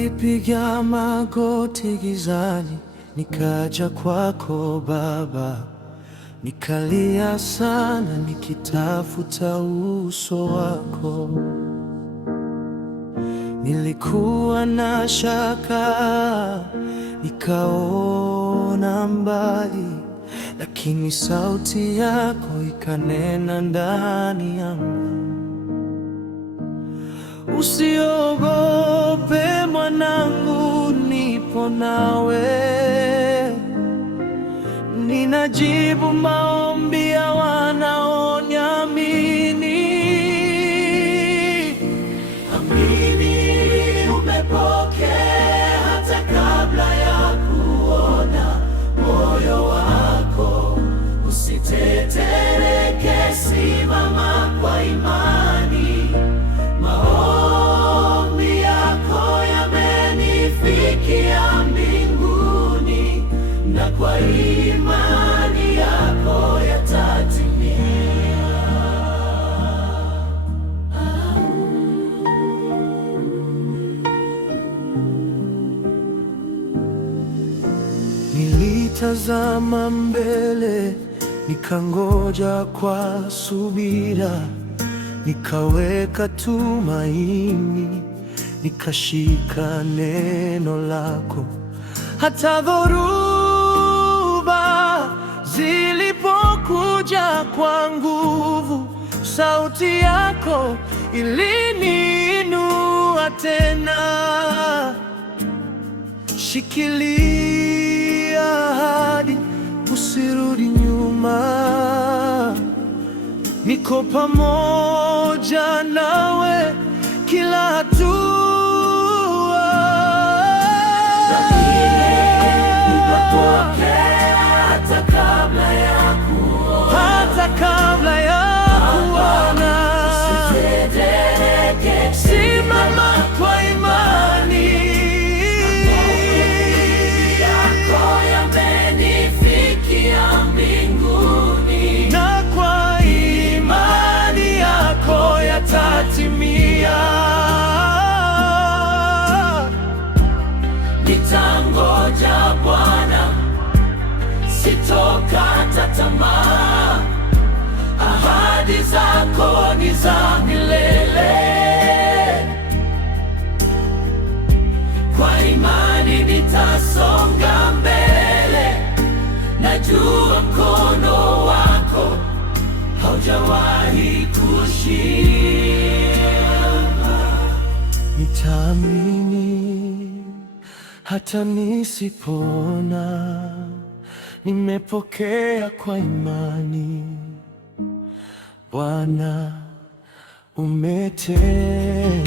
Nilipiga magoti gizani, nikaja kwako Baba, nikalia sana nikitafuta uso wako. Nilikuwa na shaka, nikaona mbali, lakini sauti yako ikanena ndani yangu. Usiogope mwanangu, nipo nawe, ninajibu maombi ya wanaoniamini. Amini umepokea hata kabla ya kuona moyo wako. Usitetereke, simama kwa imani. Maombi yako yamenifikia mbinguni, na kwa imani yako yatatimia. Nilitazama mbele, nikangoja kwa subira, nikaweka tumaini, nikashika neno lako. Hata dhoruba zilipokuja kwa nguvu, sauti yako iliniinua tena. Shikilia ahadi, usirudi nyuma, niko pamoja nawe kila hatua. Hata kabla ya kuona, usitetereke, simama kwa imani. Maombi yako yamenifikia mbinguni, Na kwa imani yako yatatimia. Nitangoja Bwana, sitokata tamaa. Ahadi zako ni za milele. Kwa imani nitasonga mbele, najua mkono wako haujawahi kushindwa. Nitaamini hata nisipoona, nimepokea kwa imani. Bwana umetenda.